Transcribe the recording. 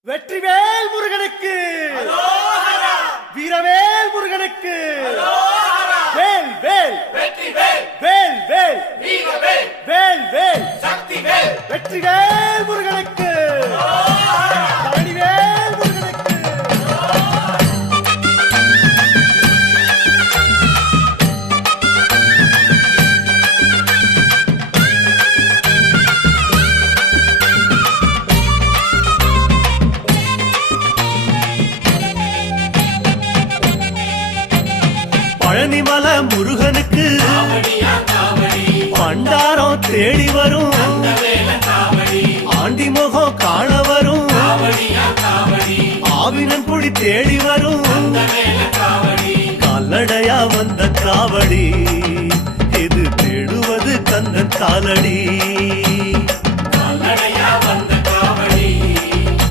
வெற்றிவேல் முருகனுக்கு, வீரவேல் முருகனுக்கு, வேல் வேல் வெற்றிவேல், வேல் வேல் வீரவேல், வேல் வேல் சக்திவேல், வெற்றிவேல் முருகனுக்கு, பழனிவேல் முருகனுக்கு. பழனிமல முருகனுக்கு காவடியா காவடி, பண்டாரம் தேடி வரும், வேல காவடி, ஆண்டி முகம் காண வரும், காவடியா காவடி, ஆவினன் குடி தேடி வரும், வேல காவடி, கால்நடையா வந்த காவடி, இது தேடுவது கந்தன் காலடி.